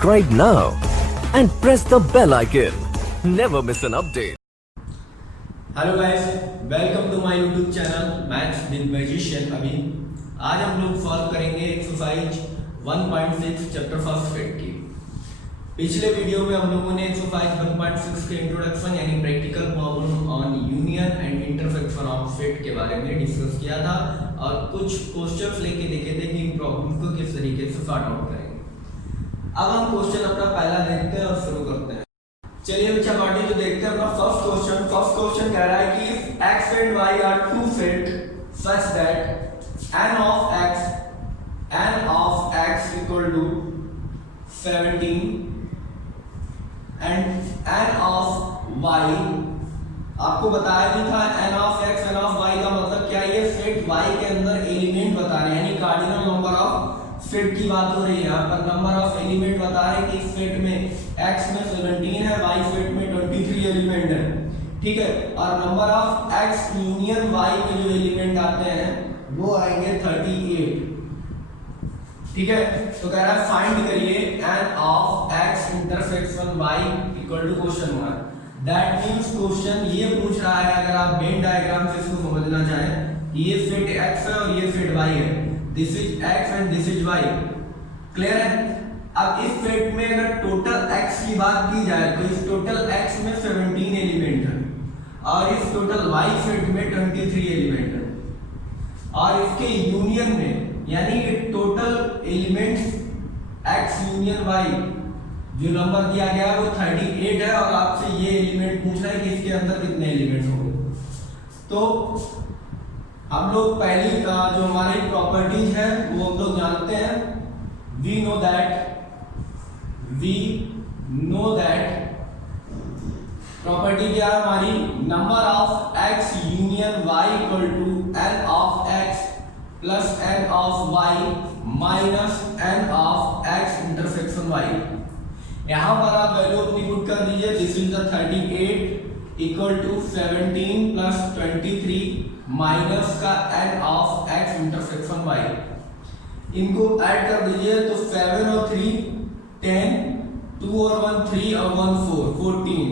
Subscribe now and press the bell icon. Never miss an update. Hello guys, welcome to my YouTube channel maths with magician Abhi. आज हम लोग solve करेंगे exercise 1.6 chapter first fit की। पिछले video में हम लोगों ने एक्सरसाइज 1.6 के इंट्रोडक्शन यानी practical problem on union and intersection of fit के बारे में डिस्कस किया था और कुछ क्वेश्चंस लेके देखे थे कि इन प्रॉब्लम्स को किस तरीके से सॉर्ट आउट करेंगे। अब हम क्वेश्चन अपना पहला देखते हैं और शुरू करते हैं। चलिए बच्चा पार्टी जो देखते हैं अपना फर्स्ट क्वेश्चन कह रहा है कि if x and y are two fit such that n of x equal to 17 and n of y, आपको बताया भी था n of x n of y का मतलब क्या है, ये फिट y के अंदर एलिमेंट बता रहे हैं यानी कार्डिनल नंबर ऑफ फिट की बात हो रही है। यहाँ पर नंबर ऑफ एलिमेंट बता रहे हैं कि इस फिट में x में 17 है, y फिट में 23 एलिमेंट है, ठीक है। और number of x union y में जो एलिमेंट आते हैं वो आएंगे 38, ठीक है। तो कह रहा है फाइंड करिए n of x intersection y equal to question mark. That means question ये पूछ रहा है, अगर आप वेन डायग्राम से इसको समझना चाहें, ये फिट x है और ये फिट y है, this is x and this is y, clear है। अब इस फिट में अगर टोटल x की बात की जाए तो इस टोटल x में 17 एलिमेंट है और इस टोटल y फिट में 23 एलिमेंट है और इसके यूनियन में यानी कि total elements x union y जो नंबर दिया गया है वो 38 है और आपसे ये एलिमेंट पूछ रहा है कि इसके अंदर कितने एलिमेंट्स होंगे। तो हम लोग पहली जो हमारी प्रॉपर्टीज है वो हम लोग जानते हैं। वी नो दैट प्रॉपर्टी क्या है हमारी, number of x union y equal to n of x plus n of y minus n of x intersection y। यहाँ पर आप वैल्यू अपनी पुट कर दीजिए। This is the 38 equal to 17 plus 23 minus का n of x intersection y। इनको add कर दीजिए तो 7 और 3 10, 2 और 1 3 और 1 4 14,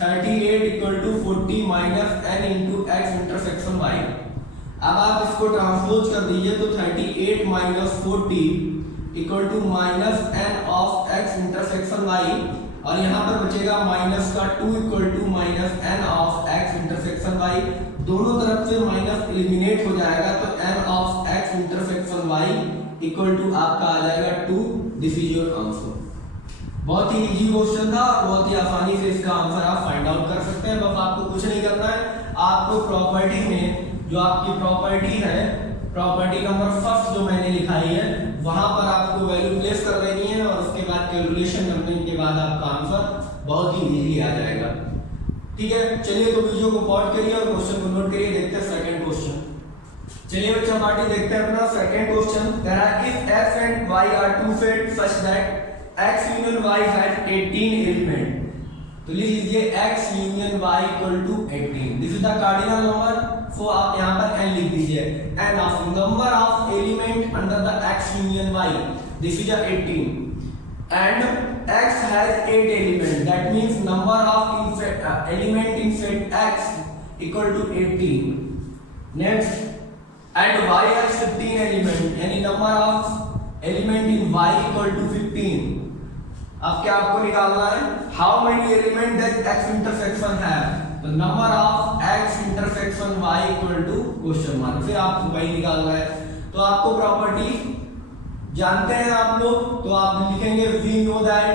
38 equal to 40 minus n into x intersection y। अब आप इसको ट्रांसपोज कर दीजिए तो 38 minus 40 equal to minus n of x intersection y और यहाँ पर बचेगा माइनस का 2 equal to minus n of x intersection y। दोनों तरफ से माइनस एलिमिनेट हो जाएगा तो n of x intersection y equal to आपका आ जाएगा 2। This is your answer. बहुत ही इजी क्वेश्चन था और बहुत ही आसानी से इसका आंसर आप फाइंड आउट कर सकते हैं। बस आपको कुछ नहीं करना है, आपको प्रॉपर्टी में जो आपकी प्रॉपर्टी है, प्रॉपर्टी नंबर फर्स्ट जो मैंने लिखाई है वहां पर आपको वैल्यू प्लेस कर देनी है और उसके बाद कैलकुलेशन करने के बाद आपका आंसर बहुत ही इजीली आ जाएगा, ठीक है। चलिए तो वीडियो को पॉज करिए और क्वेश्चन को नोट करिए। देखते हैं सेकंड क्वेश्चन। चलिए बच्चा पार्टी देखते हैं अपना सेकंड क्वेश्चन। कह रहा है if x and y are two fit such that x union y has 18 element, तो लिख लीजिए x union y equal to 18। This is the cardinal number, so आप यहाँ पर n लिख दीजिए। n of number of element under the x union y, this is 18 and x has 8 element, that means number of element in set x equal to 18। next and y has 15 element यानी number of element in y equal to 15। अब क्या आपको निकालना है, how many element does x intersection have, तो number of x intersection y equal to question mark, फिर आपको वही निकालना है। तो आपको प्रॉपर्टी जानते हैं आप लोग, तो आप लिखेंगे we know that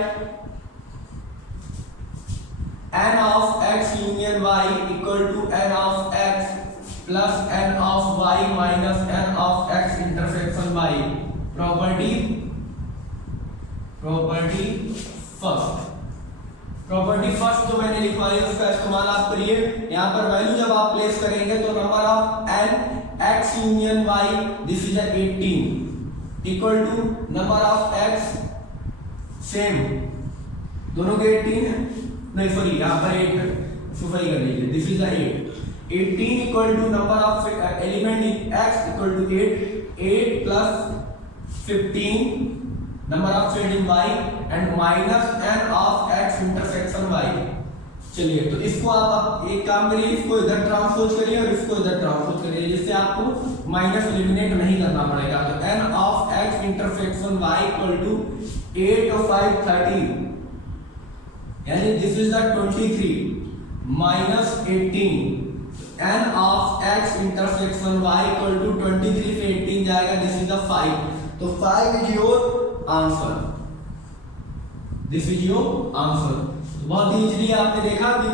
n of x union y equal to n of x plus n of y minus n of x intersection y। Property first जो मैंने लिखवाई है उसका इस्तेमाल आप करिए। यहाँ पर वैल्यू जब आप प्लेस करेंगे तो number of n x union y, this is 18 equal to number of x same, दोनों के 18 है, नहीं सॉरी यहाँ पर 8 है, सफाई कर लीजिए, this is 8 18 equal to number of element in x equal to 8 8 plus 15 number of set in y and minus n of x intersection y। चलिए तो इसको आप एक काम करिए, इसको इधर ट्रांसपोज करिए और इसको इधर ट्रांसपोज करिए, जिससे आपको माइनस एलिमिनेट नहीं करना पड़ेगा। तो n of x intersection y equal to 8 और 5 13, यानी this is the 23 minus 18। n of x intersection y equal to 23 से 18 जाएगा, दिस इज द 5। तो 5 is your answer, this is your answer. बहुत ही इजीली आपने देखा कि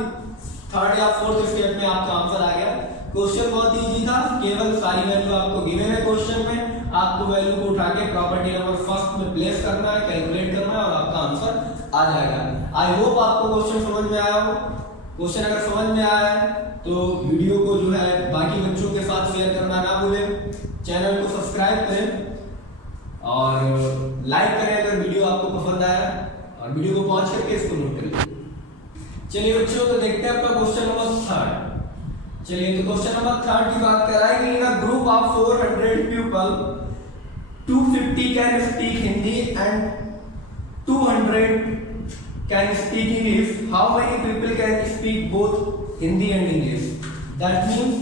थर्ड या फोर्थ स्टेप में आपका आंसर आ गया। क्वेश्चन बहुत ही इजी था, केवल सारी वैल्यू आपको गिवन है क्वेश्चन में, आपको वैल्यू को उठा के प्रॉपर्टी नंबर फर्स्ट में प्लेस करना है, कैलकुलेट करना है और आपका आंसर आ जाएगा। आई होप आपको क्वेश्चन समझ में आया हो। क्वेश्चन अगर समझ में आया है तो वीडियो को जो है बाकी बच्चों के साथ शेयर करना ना भूलें, चैनल को सब्सक्राइब करें और लाइक करें अगर वीडियो आपको पसंद आया, और वीडियो को पॉज करके इसको नोट करिए। चलिए बच्चों तो देखते हैं आपका क्वेश्चन नंबर थर्ड। चलिए तो क्वेश्चन नंबर थर्ड की बात कर रहा है कि in a group of 400 people 250 can speak Hindi and 200 can speak English, how many people can speak both Hindi and English. That means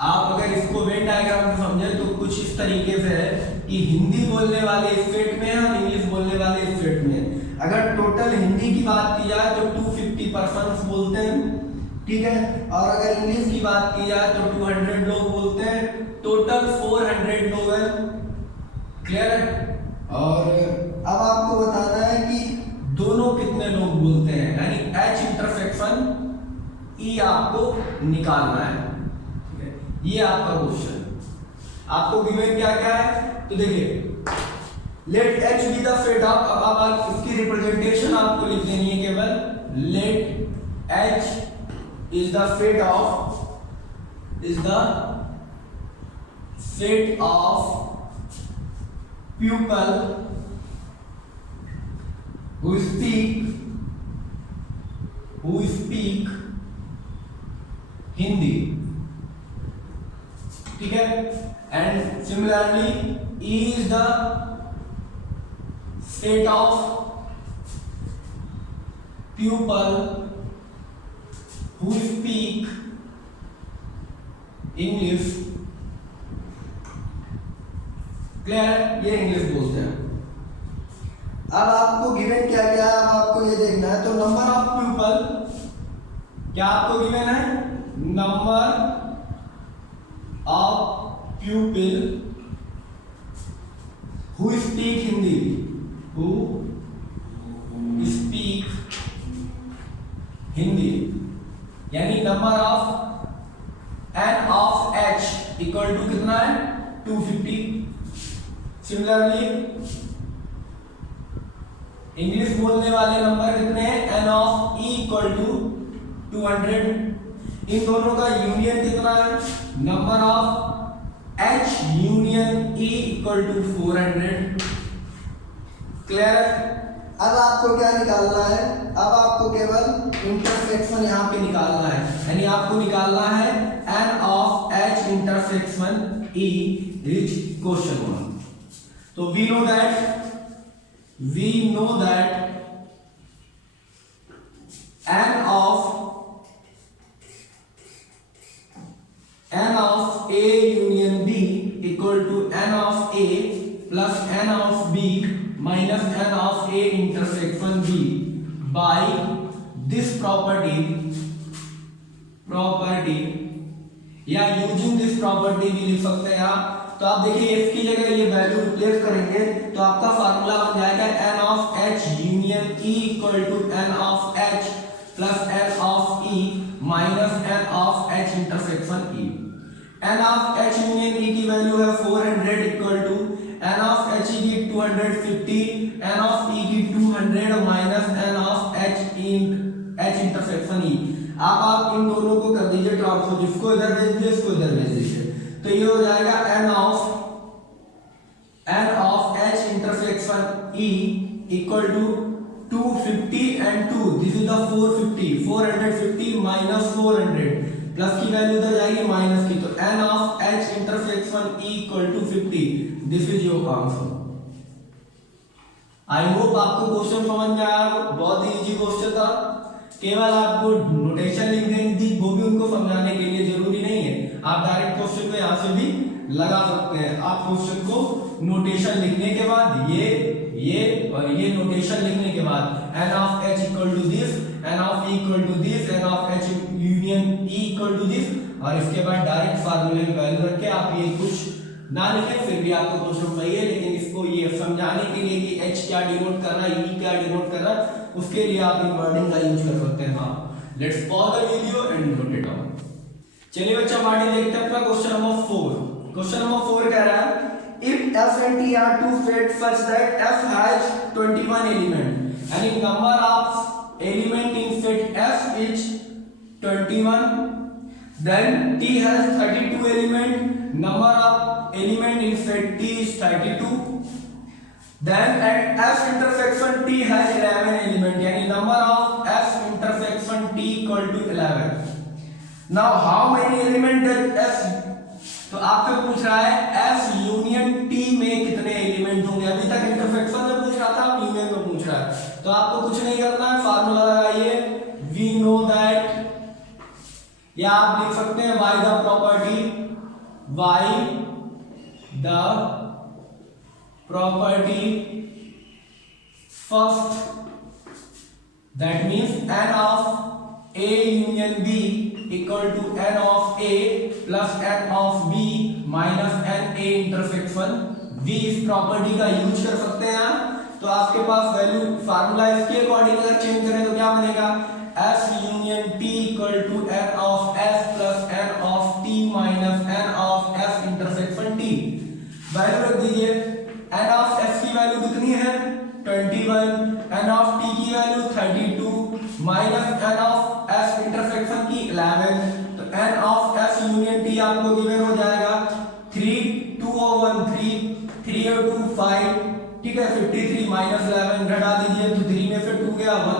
आप अगर इसको वेन डायग्राम समझे तो कुछ इस तरीके से है कि हिंदी बोलने वाले इस सेट में है और इंग्लिश बोलने वाले इस सेट में है। अगर टोटल हिंदी की बात की जाए तो 250 पर्सन्स बोलते हैं, ठीक है, और अगर इंग्लिश की बात की जाए तो 200 लोग बोलते हैं, टोटल 400 लोग हैं। क्लियर है? और अब आपको बताना है कि दोनों कितने लोग बोलते हैं, यानी H इंटरसेक्शन E आपको निकालना है। ये आपका क्वेश्चन, आपको गिवन क्या क्या है तो देखिए, let H be the set of, अब आप इसकी रिप्रेजेंटेशन आपको लिख देनी है केवल, let H is the set of pupil who speak Hindi, ठीक है, and similarly E is the set of pupil who speak English। Clear? ये इंग्लिश बोलते हैं। अब आपको गिवन क्या क्या है, अब आपको ये देखना है। तो नंबर ऑफ पीपल, क्या आपको गिवन है? Number of pupil who speak Hindi, who speak Hindi, यानी number of n of H equal to कितना है? 250। सिमिलरली इंग्लिश बोलने वाले नंबर कितने हैं? n of E equal to 200। इन दोनों का यूनियन कितना है? Number of H union E equal to 400। Clear? अब आपको क्या निकालना है? अब आपको केवल इंटरसेक्शन यहाँ पे निकालना है, यानी आपको निकालना है n of H intersection E is question 1। तो we know that n of A union B equal to n of A plus n of B minus n of A intersection B by this property या using this property भी लिख सकते हैं आप। तो आप देखिए f की जगह ये वैल्यू रिप्लेस करेंगे तो आपका फार्मूला बन जाएगा n of H union E equal to n of H plus n of E minus n of H intersection E। n of H union E की वैल्यू है 400 equal to n of H की 250, n of E की 200 minus n of H intersection E। अब आप इन दोनों को कर दीजिए ट्रांसफर, जिसको इधर भेज दीजिए इसको इधर भेज दीजिए, तो ये हो जाएगा n of H intersection E equal to 250 and 2, this is the 450 minus 400 plus की वैल्यू इधर जाएगी माइनस की, तो n of H intersection E equal to 50, this is your answer. I hope आपको क्वेश्चन समझ में आया, बहुत ही इजी क्वेश्चन था। केवल आपको नोटेशन लिख देनी थी, वो भी उनको समझाने के लिए जरूरी नहीं है, आप डायरेक्ट क्वेश्चन को यहाँ से भी लगा सकते हैं। आप क्वेश्चन को नोटेशन लिखने के बाद ये और ये नोटेशन लिखने के बाद n of h equal to this, n of e equal to this, n of h union e equal to this, और इसके बाद डायरेक्ट फार्मूले में वैल्यू रख के आप ये कुछ ना लिखें फिर भी आपको क्वेश्चन सही है, लेकिन इसको ये समझाने के लिए कि h क्या डिनोट कर रहा है, e क्या डिनोट कर रहा है, उसके लिए आप इन वर्डिंग का यूज कर सकते हैं। हाँ, let's pause the video and note it down. चलिए बच्चा पार्टी देखते हैं अपना क्वेश्चन नंबर 4। क्वेश्चन नंबर 4 कह रहा है if f and t are two sets such that f has 21 element, यानी number of element in set f is 21, then t has 32 element, number of element in set t is 32, then at f intersection t has 11 element, यानी number of f intersection t equal to 11. Now how many element does f, तो आपसे पूछ रहा है f union t में कितने element होंगे। अभी तक इंटरसेक्शन में पूछ रहा था, अब यूनियन में पूछ रहा है, तो आपको कुछ नहीं करना है, फार्मूला लगाइए, वी नो दैट, या आप लिख सकते हैं y the property first, that means n of a union b equal to n of a plus n of b minus n a intersection v। इस प्रॉपर्टी का यूज कर सकते हैं आप। तो आपके पास वैल्यू फार्मूला इसके अकॉर्डिंग अगर चेंज करें तो क्या बनेगा, s union t equal to n of s plus n of t minus n of s intersection t। Value रख दीजिए, n ऑफ s की वैल्यू कितनी है 21, n ऑफ t की value 32 minus n of s intersection की 11, तो n of s union t आपको given हो जाएगा 3 2 और 1 3 3 और 2 5, ठीक है, 53 माइनस 11 घटा दीजिए, तो 3 में से 2 गया 1,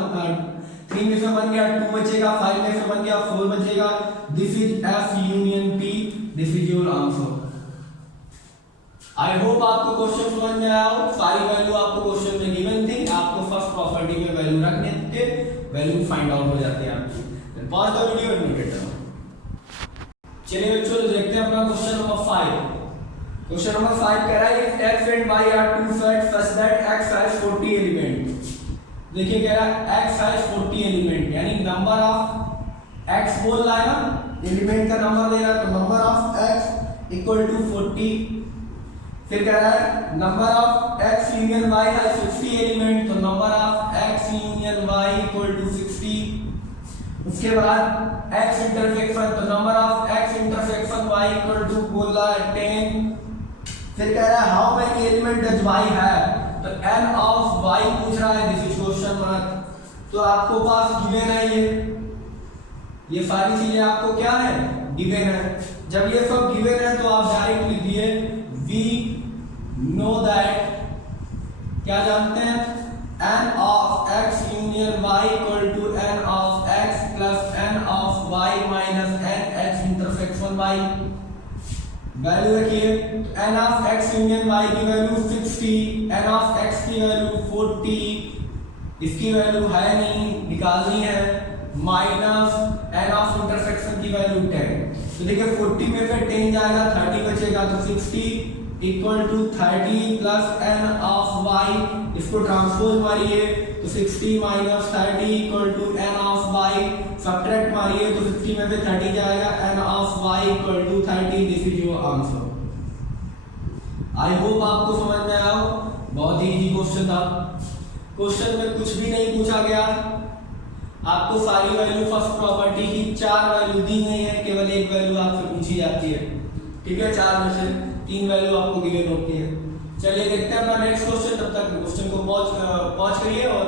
3 में से 1 गया 2 बचेगा, 5 में से 1 गया 4 बचेगा। This is f union t, this is your answer. I hope आपको क्वेश्चन समझ में आया हो, सारी वैल्यू आपको क्वेश्चन में गिवन थी, आपको फर्स्ट प्रॉपर्टी में वैल्यू रखने के वैल्यू फाइंड आउट हो जाती है आपकी। Pause the video and note it down. चलिए बच्चों देखते हैं अपना क्वेश्चन नंबर 5। क्वेश्चन नंबर 5 कह रहा है if x and y are two sets such that x has 40 element. देखिए कह रहा है x has 40 एलिमेंट, यानी नंबर ऑफ x बोल रहा है ना, एलिमेंट का नंबर दे रहा है, तो number of x equal to 40। फिर कह रहा है number of x union y है 60 एलिमेंट, तो number of x union y equal to 60। उसके बाद x इंटरसेक्शन, तो number of x intersection y equal to बोल रहा है 10। फिर कह रहा है how many element does y है, तो n ऑफ y पूछ रहा है, दिस इज क्वेश्चन मार्क। तो आपको पास गिवन है ये सारी चीजें आपको क्या है गिवन है। जब ये सब गिवन है तो आप डायरेक्ट लिख दिए वी नो दैट, क्या जानते हैं, n of x union y equal to n of x plus n of y minus n x intersection y। Value रखिए, तो n of x union y की वैल्यू 60, n ऑफ x की value 40, इसकी value है नहीं निकालनी है, minus n of intersection की वैल्यू 10। तो देखिए 40 में से 10 जाएगा 30 बचेगा, तो 60 equal to 30 plus n of y, इसको ट्रांसपोज मारिए तो 60 minus 30 equal to n of y, subtract मारिए तो 60 में से 30 जाएगा, n of y equal to 30, this is your answer. I hope आपको समझ में आया हो, बहुत ही इजी क्वेश्चन था। क्वेश्चन में कुछ भी नहीं पूछा गया, आपको सारी वैल्यू फर्स्ट प्रॉपर्टी की 4 वैल्यू दी गई है, केवल एक वैल्यू आपसे पूछी जाती है, ठीक है, 4 में से 3 वैल्यू आपको गिवन होती है। चलिए देखते हैं अपना नेक्स्ट क्वेश्चन, तब तक क्वेश्चन को पॉज करिए और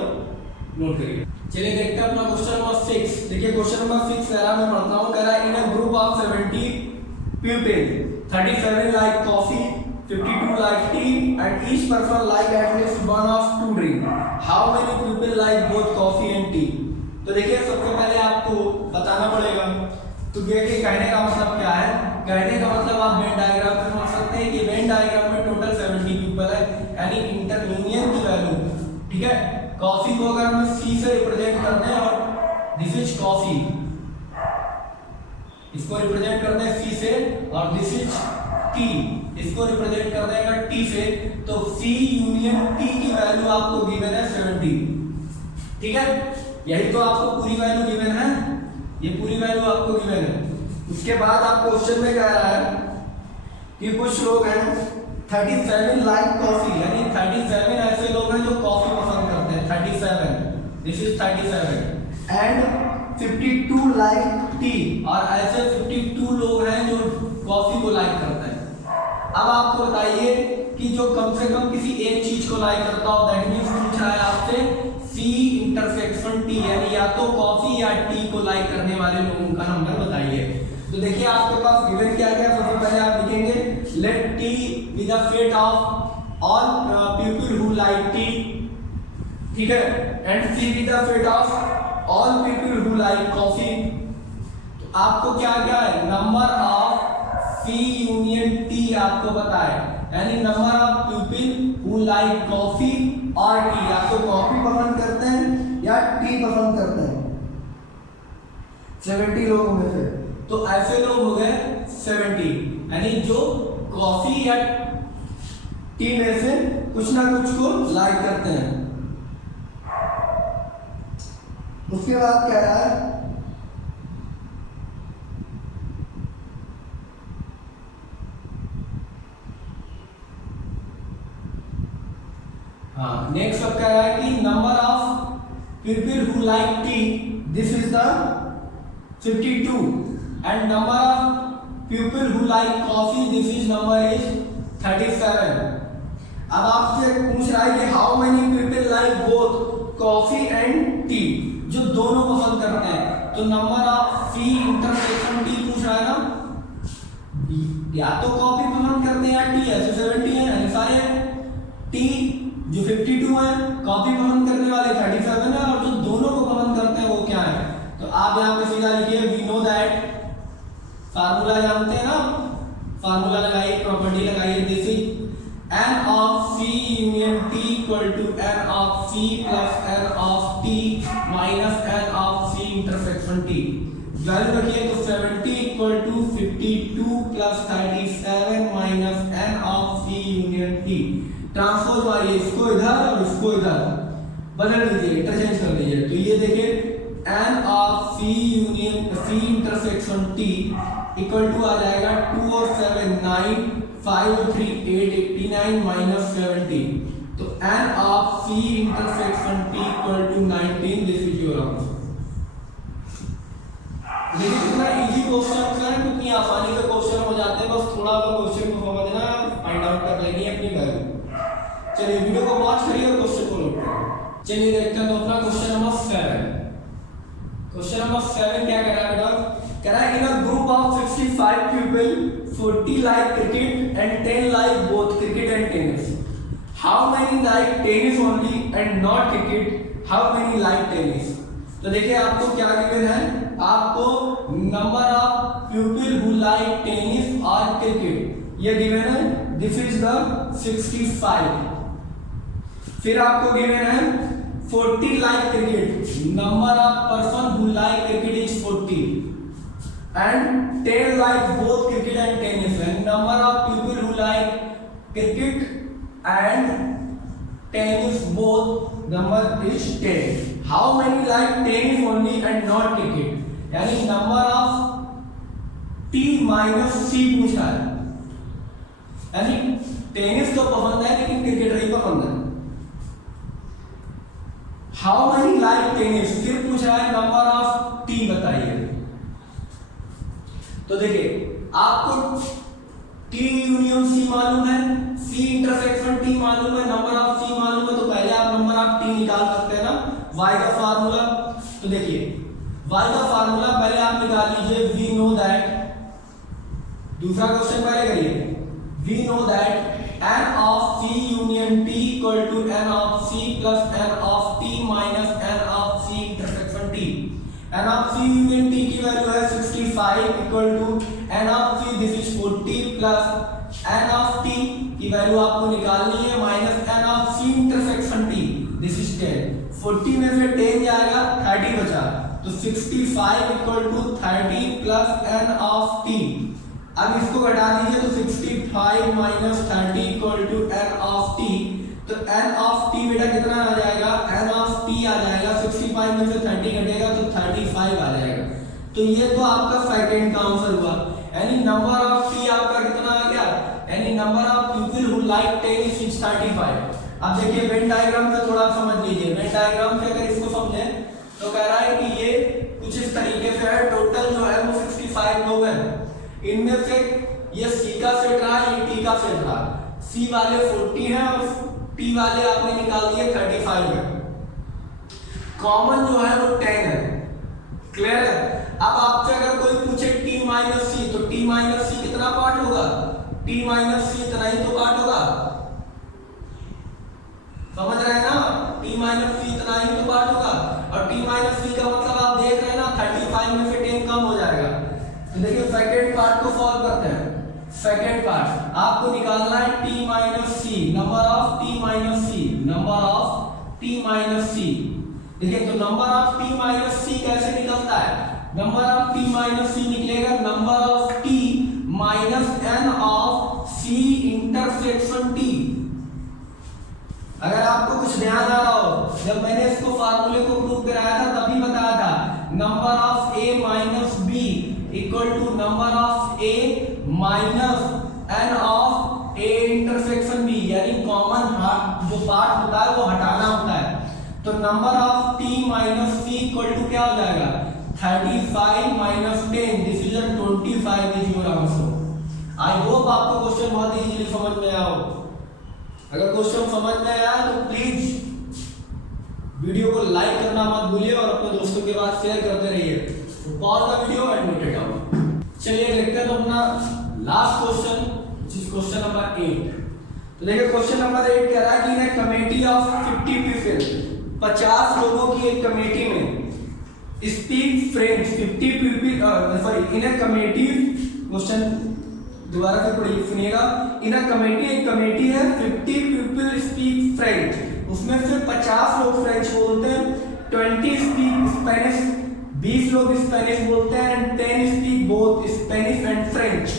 नोट करिए। चलिए देखते हैं अपना क्वेश्चन नंबर 6। देखिए क्वेश्चन नंबर 6 कह रहा है, मैं पढ़ता हूं, कह रहा है in a group of 70 people 37 like coffee, 52 like tea and each person like at least one of two drink, how many people like both coffee and tea. तो देखिए सबसे पहले आपको बताना पड़ेगा, तो देखिए कहने का मतलब क्या है, कहने का मतलब आप वेन डायग्राम से समझ सकते हैं कि वेन डायग्राम में टोटल 70 पीपल है, यानी इंटर यूनियन की वैल्यू कॉफी को अगर हमें सी से रिप्रेजेंट करते हैं और दिस इज कॉफी, इसको रिप्रेजेंट करते हैं सी से, और दिस इज टी, इसको रिप्रेजेंट कर देगा टी से, तो सी यूनियन टी की वैल्यू आपको गिवन है 70। ठीक है, यही तो आपको पूरी वैल्यू गिवन है, ये पूरी वैल्यू आपको गिवन है। उसके बाद आप क्वेश्चन में कह रहा है कि कुछ लोग हैं 37 लाइक कॉफी, यानी 37 ऐसे लोग हैं जो कॉफी पसंद करते हैं, 37, this is 37, and 52 like T, और ऐसे 52 लोग हैं जो कॉफी को लाइक करते हैं। अब आपको बताइए कि जो कम से कम किसी एक चीज को लाइक करता हो, दैट मींस पूछ रहा है आपसे सी इंटरसेक्शन टी, यानी या तो कॉफी या टी को लाइक करने वाले लोगों का नंबर बताइए। तो देखिए आपके पास गिवन क्या क्या, सबसे पहले आप लिखेंगे let T be the set of all people who like tea, ठीक है, and C be the set of all people who like coffee. तो आपको क्या क्या है, number of C union T आपको बताए, यानी number of people who like coffee और टी, या तो कॉफी पसंद करते हैं या टी पसंद करते हैं 70 लोगों में से। तो ऐसे लोग हो गए 70, यानी जो कॉफी या टी में से कुछ ना कुछ को लाइक करते हैं। उसके बाद कह रहा है नेक्स्ट अब कह रहा है कि number of people who like tea, this is the 52, and number of people who like coffee, this is number is 37। अब आपसे पूछ रहा है कि how many people like both coffee and tea, जो दोनों पसंद करते हैं, तो number of C intersection T पूछ रहा है ना, या तो कॉफी पसंद करते हैं या टी, ऐसे 70 है सारे, टी जो 52 है, कॉफी पसंद करने वाले 37 है, और जो दोनों को पसंद करते हैं वो क्या है। तो आप यहाँ पे सीधा लिखिए वी नो दैट, फार्मूला जानते हैं ना, फार्मूला लगाइए, प्रॉपर्टी लगाइए, this is n of c union t equal to n of c plus n of t minus n of c intersection t। Value रखिए तो 70 equal to 52 plus 37 minus n of c union t। Transpose मारिए, इसको इधर और इसको इधर बदल दीजिए, इंटरचेंज कर लीजिए, तो ये देखिए n of c union c intersection t equal to आ जाएगा 2 और 7 9, 5 और 3 8, 89 माइनस 70, तो n of c intersection t equal to 19, this is your answer. देखिए कितना इजी क्वेश्चन है, कितनी आसानी से क्वेश्चन हो जाते हैं, बस थोड़ा सा क्वेश्चन को समझना, फाइंड आउट कर लेनी है अपनी वैल्यू। चलिए वीडियो को पॉज करिए और क्वेश्चन को नोट करिए। चलिए देखते हैं तो अपना क्वेश्चन नंबर 7। क्वेश्चन नंबर 7 क्या कह रहा है बेटा, कह रहा है in a group of 65 people 40 like cricket and 10 like both cricket and tennis, how many like tennis only and not cricket, how many like tennis. तो देखिए आपको क्या गिवन है, आपको number of people who like tennis और cricket ये given है, this is the 65। फिर आपको गिवन है 40 like cricket, number of person who like cricket is 40, and 10 like both cricket and tennis, and number of people who like cricket and tennis both number is 10, how many like tennis only and not cricket, यानी number of T minus सी पूछा है, यानी tennis तो पसंद है लेकिन cricket नहीं पसंद है। हाउ मेनी लाइक टेनिस, फिर पूछा है नंबर ऑफ टी बताइए। तो देखिए आपको टी यूनियन सी मालूम है, सी इंटरसेक्शन टी मालूम है, नंबर ऑफ सी मालूम है, तो पहले आप नंबर ऑफ टी निकाल सकते हैं ना, y का फार्मूला। तो देखिए y का फार्मूला पहले आप निकाल लीजिए, वी नो दैट, दूसरा क्वेश्चन पहले करिए, we know that n of c union t equal to n of c plus n of t minus n of c intersection t। n of c union t की value है 65 equal to n of c, this is 40 plus n of t की value आपको निकालनी है minus n of c intersection t, this is 10। 40 में से 10 जाएगा 30 बचा, तो 65 equal to 30 plus n of t। अब इसको घटा दीजिए तो 65 minus 30 equal to n of t, तो n ऑफ t बेटा कितना आ जाएगा, n ऑफ t आ जाएगा 65 में से 30 घटेगा तो 35 आ जाएगा। तो ये तो आपका सेकंड का आंसर हुआ, यानी नंबर ऑफ t आपका कितना आ गया, यानी number of people who like tennis is 35। अब देखिए वेन डायग्राम से थोड़ा समझ लीजिए, वेन डायग्राम से अगर इसको समझे तो कह रहा है कि ये कुछ इस तरीके से है, टोटल जो है वो 65 लोग हैं, इनमें से ये C का सेट रहा, ये T का सेट रहा, C वाले 40 हैं और T वाले आपने निकाल दिए 35 है, कॉमन जो है वो 10 है, क्लियर है। अब आपसे अगर कोई पूछे T माइनस C, तो T माइनस C कितना पार्ट होगा, T माइनस C इतना ही तो पार्ट होगा, समझ रहे हैं ना, T माइनस C इतना ही तो पार्ट होगा, और T माइनस C का मतलब आप देख रहे हैं ना 35 में से 10 कम हो जाएगा। तो देखिए सेकंड पार्ट को सॉल्व करते हैं। सेकंड पार्ट आपको निकालना है T minus C, number of T minus C, number of T minus C। देखिए तो number of T minus C कैसे निकलता है, number of T minus C निकलेगा number of T minus n of C intersection T। अगर आपको कुछ ध्यान आ रहा हो, जब मैंने इसको फार्मूले को प्रूव कराया था तभी बताया था, number of A minus B equal to number of A minus n of A intersection B, यानी कॉमन जो पार्ट होता है वो हटाना होता है। तो number of T minus C equal to क्या हो जाएगा, 35 minus 10, this is 25 is your answer. I hope आपको क्वेश्चन बहुत इजीली समझ में आया हो। अगर क्वेश्चन समझ में आया तो प्लीज वीडियो को लाइक करना मत भूलिए और अपने दोस्तों के पास शेयर करते रहिए। तो pause the video and note it down. चलिए देखते हैं तो अपना लास्ट क्वेश्चन, जिस क्वेश्चन नंबर 8। तो देखिए क्वेश्चन नंबर 8 कह रहा है कि इन ए कमेटी ऑफ 50 पीपल, 50 लोगों की एक कमेटी में स्पीक फ्रेंच 50 पीपल, सॉरी इन ए कमेटी, क्वेश्चन दोबारा से पढ़िए सुनिएगा, इन अ कमेटी, एक कमेटी है 50 पीपल स्पीक फ्रेंच, उसमें से 50 लोग फ्रेंच बोलते हैं, 20 स्पीक स्पेनिश, 20 लोग स्पेनिश बोलते हैं, and 10 speak both Spanish and French,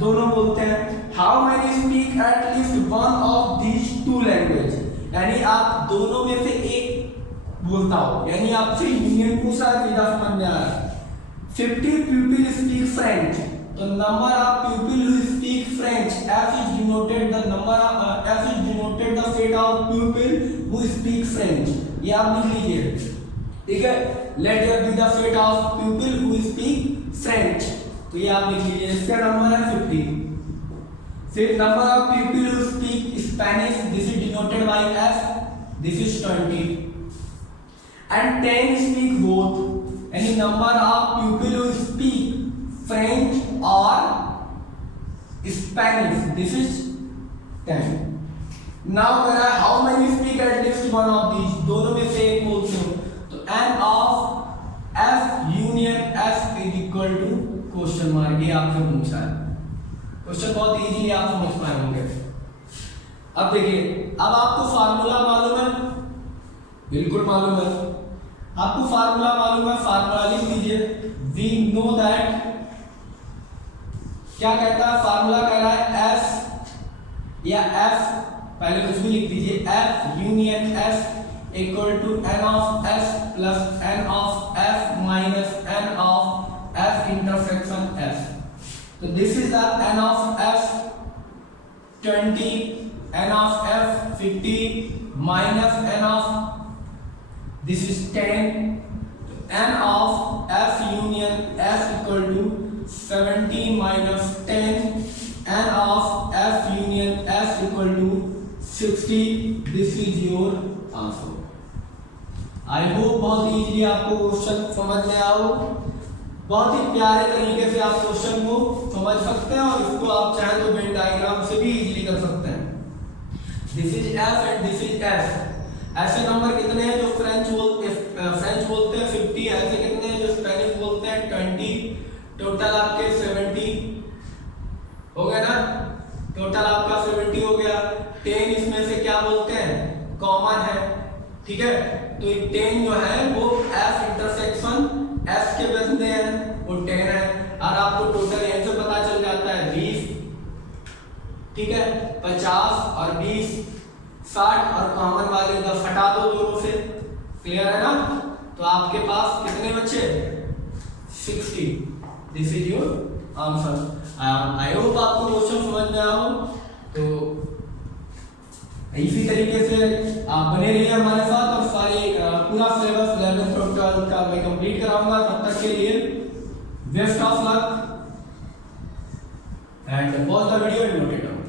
दोनों बोलते हैं। How many speak at least one of these two language, यानी आप दोनों में से एक बोलता हो, यानी आपसे यूनियन पूछा है, सीधा समझ में आ रहा है। 50 पीपल स्पीक फ्रेंच, तो number of people who speak French, F is denoted the number of F is denoted the set of people who speak French, ये आप लिख लीजिए, ठीक है। Let there be the set of people who speak French, तो ये आप लिख लीजिए, इसका नंबर है 50। फिर number of people who speak Spanish, this is denoted by F, this is 20, and 10 speak both, any number of people who speak French or Spanish, this is 10। Now कह रहा है how many speak at least one of these, दोनों में से एक बोलते हो, तो n of F union F is equal to question mark, ये आपसे पूछा है। क्वेश्चन बहुत इजीली आप समझ पाए होंगे। अब देखिए, अब आपको फार्मूला मालूम है, बिल्कुल मालूम है, आपको फार्मूला मालूम है, फार्मूला लिख लीजिए। वी नो दैट, क्या कहता है फार्मूला, कह रहा है F या F, पहले कुछ भी लिख दीजिए, F union F equal to n of F plus n of F minus n of F intersection F। तो this is the n of F 20, n of F 50 minus n of this is 10, n of F union F equal to 70 minus 10, n of F union F equal to 60, this is your answer। I hope बहुत easily आपको question समझ में आओ, बहुत ही प्यारे तरीके से आप क्वेश्चन को समझ सकते हैं, और इसको आप चाहें तो वेन डायग्राम से भी इजीली कर सकते हैं। This is F and this is F। ऐसे नंबर कितने हैं जो फ्रेंच बोलते हैं 50, ऐसे कितने हैं जो स्पेनिश बोलते हैं 20, टोटल आपके 70 हो गया ना, टोटल आपका 70 हो गया। 10 इसमें से क्या बोलते हैं, कॉमन है, ठीक है। तो 10 जो है वो F इंटरसेक्शन F के बदले हैं, वो 10 है। और आपको टोटल यहीं से पता चल जाता है 20, ठीक है, 50 और 20 60, और कॉमन वाले का हटा दो दोनों से, क्लियर है ना। तो आपके पास कितने बचे? 60। This is your answer. I hope आपको क्वेश्चन समझ में आया हो। तो इसी तरीके से आप बने रहिए हमारे साथ, और सारे पूरा सिलेबस 11th और 12th का मैं कंप्लीट कराऊंगा। तब तक के लिए best of luck and watch the video and note it down.